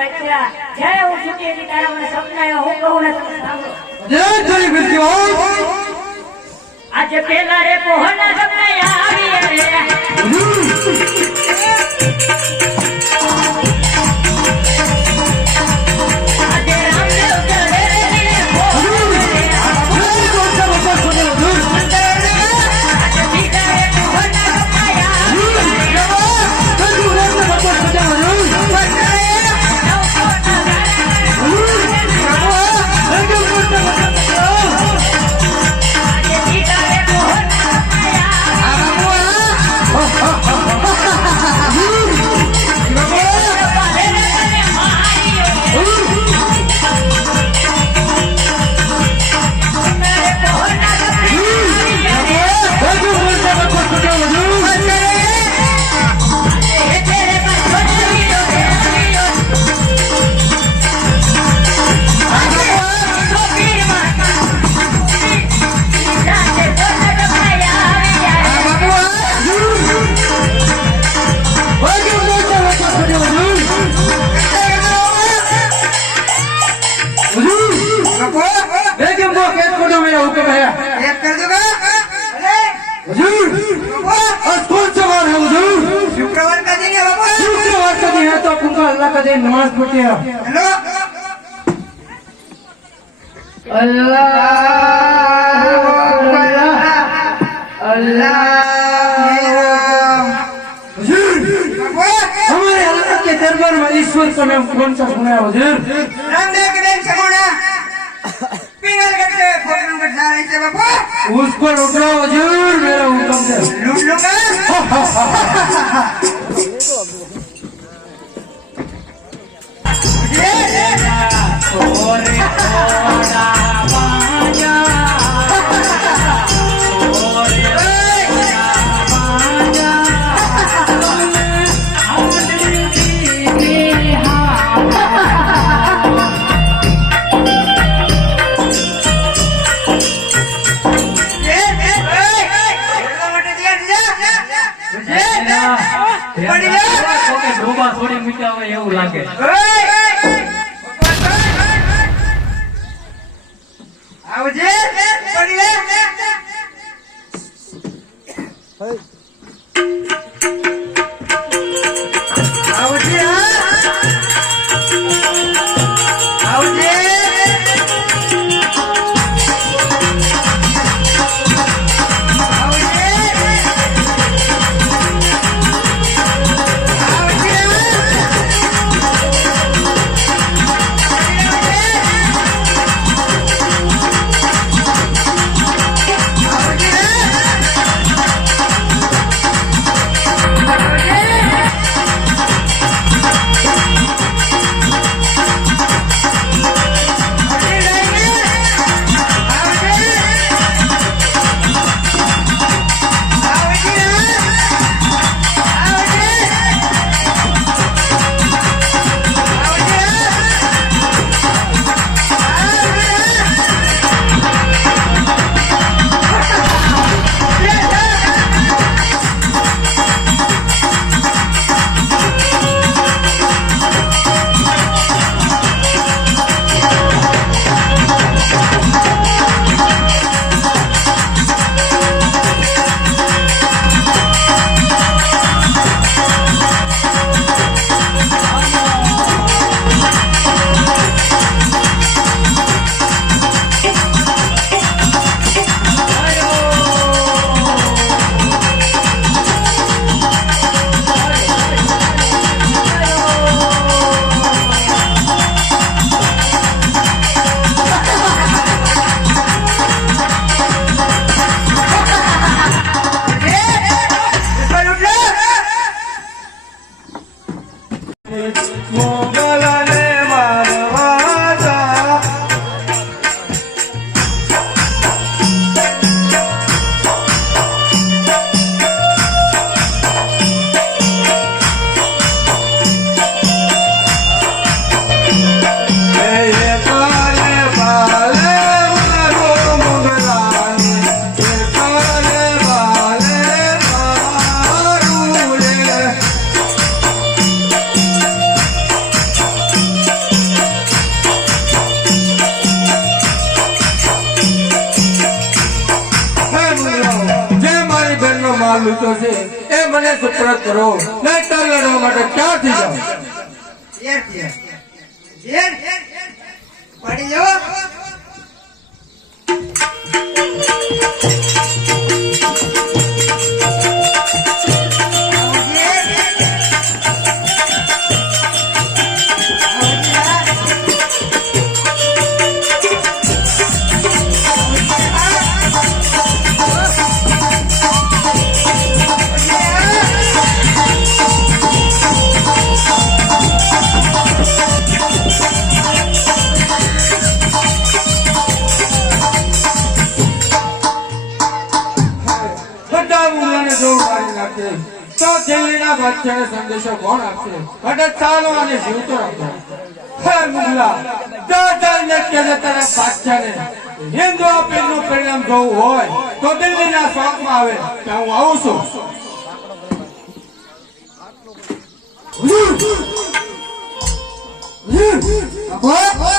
વાંચ્યા જ્યારે હું છૂટી હતી ત્યારે મને સપનાયો હું કહું ને તમે સાંભળો જય તારી વિદ્યો આજે પેલા રે પોહના સપના આવી રે अल्लाह का दिन नमाज पढ़ते हैं हेलो अल्लाह अल्लाह हमारे अल्लाह के दरबार में ईश्वर का नाम कौन सा सुना है हुजूर? रामदेव के नाम से बोला पिंगल करते फोन नंबर डालने से बाबू उसको लूट लो हुजूर मेरा हुक्म से लूट लूंगा થોડી મીઠા હોય એવું લાગે આવજે પડી લે આવજે આવજે લૂંટ્યો છે એ મને સુપરત કરો, નહીંતર લડવા માટે ક્યાંથી જાઉં? પડી જાઓ. બધા મુગલાને જો મારી નાખે તો દિલ્હીના બાદશાહને સંદેશો કોણ આપશે? એટલે ચાલો આને જીવતો રાખો. હે મુગલા, ને કે તારા બાદશાહને હિન્દુ આપીનું પરિણામ જોવું હોય તો દિલ્હીના શોખમાં આવે કે હું આવું છું.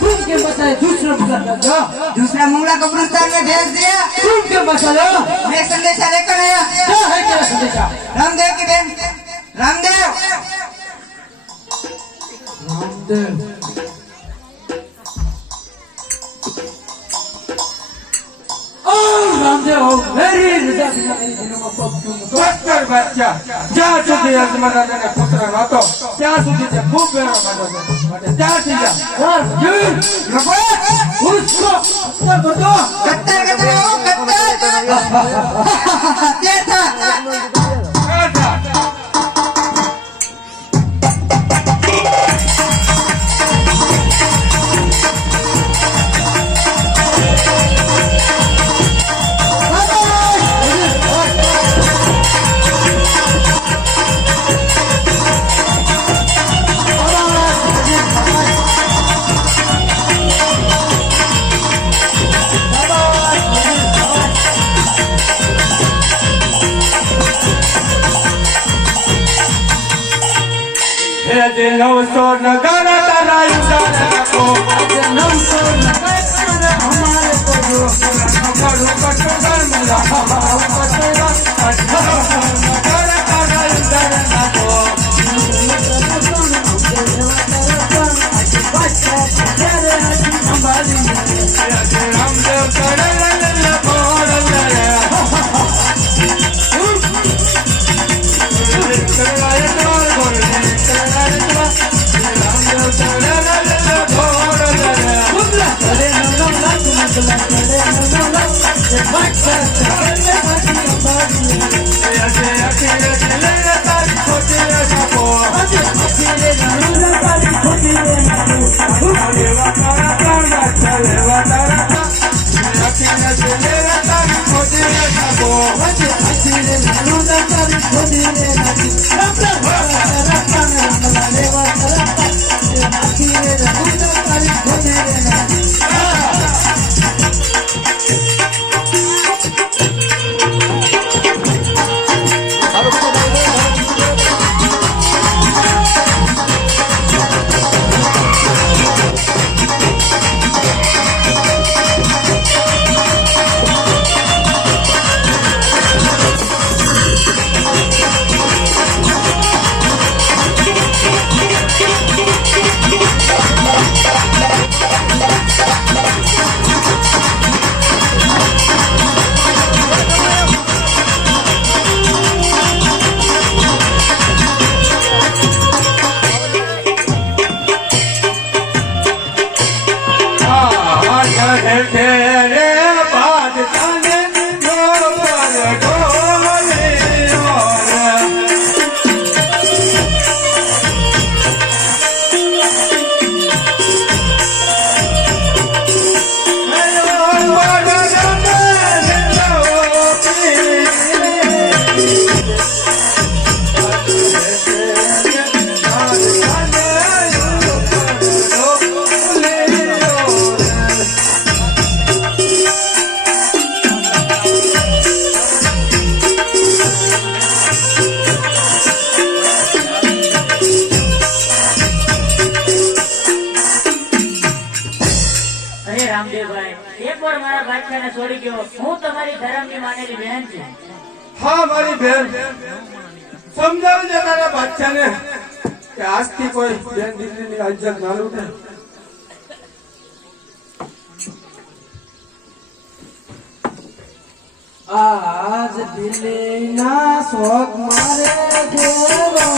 तुम के बताए दूसरा मुगला जो दूसरा मुगला को वृंदावन में भेज दिया. तुम के बताया मैं संदेशा लेकर आया. क्या है तेरा संदेशा? रामदेव की बहन रामदेव रामदेव रामदेव हो मेरी रजा बिना मेरी दिनों में पग तुम ડોક્ટર બાદશાહ જ્યાં સુધી યજમાનને પુત્ર નહોતો ત્યાં સુધી તે ખૂબ વેરો માટે ત્યાંથી જા. उसको अंदर कर दो कत्तर तीर्थ નવસો નગારા તારા યુગારા કો नमसो लगाए खाना हमारे को जो કરું કટોગર મલા કટોગર નગારા તારા યુગારા કો રામદેવ કરલ બોરલ રે કરવાય નોર બોરલ રામદેવભાઈ એક વાર મારા બાદશાહને છોડી ગયો. હું તમારી ધર્મની માનેલી બહેન છું. હા મારી બેન સમજાવજે તારા બાદશાહને કે આજથી કોઈ બેન દીકરીની ઇજ્જત ના લૂટે. આજ દિલના શોખ મારે ઘેરો